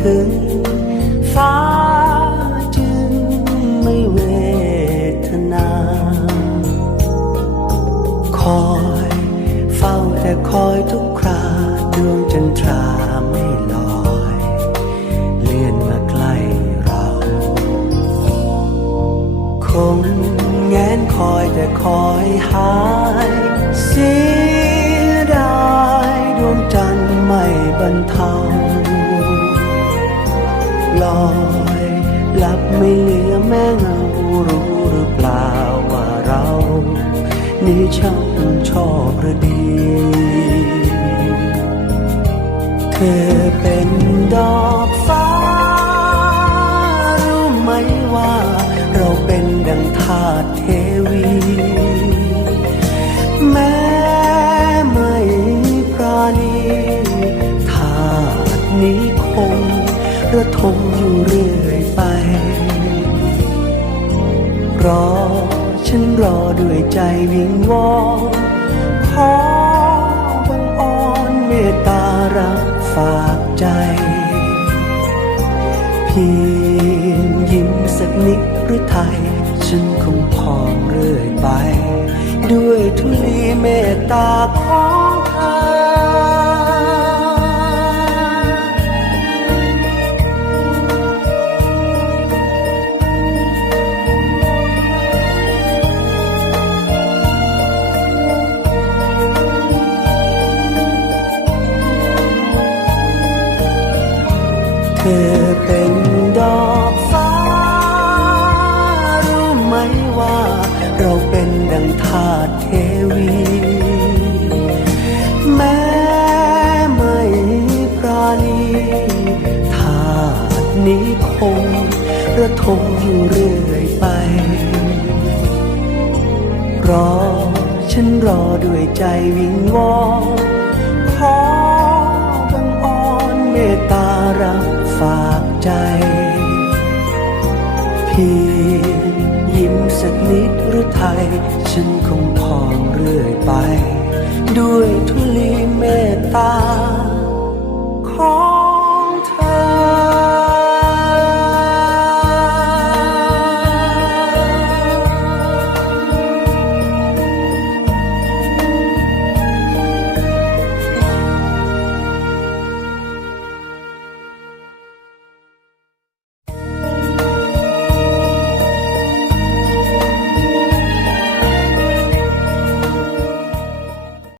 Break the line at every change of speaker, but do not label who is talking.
ถึง ฟ้าจึงไม่เวทนา คอยเฝ้าแต่คอยทุกคราดวงจันทราไม่ลอย เลื่อนมาใกล้เรา คงแงนคอยแต่คอยหายเสีย ลอยหลับไม่เหลือแม่เงารู้หรือเปล่าว่าเรา นี่ช่างชอบหรือดีเธอเป็นดอกฟ้า รู้ไหมว่า เราเป็นดังทาสเทวี ระทมอยู่เรื่อยไป รอฉันรอด้วยใจวิงวอนขอบังอ่อนเมตตารักฝากใจ เพียงยิ้มสักนิดหรือไทย ฉันคงพอเรื่อยไป ด้วยทุลีเมตตาของเธอ เทวี แม้ไม่ปราณีทาสนี้คงระทมอยู่เรื่อยไป รอฉันรอด้วยใจวิงวอนขอบังอ่อนเมตตารักฝากใจ พี่ หรือไทย ฉันคงพองเรื่อยไป ด้วยทุลีเมตตา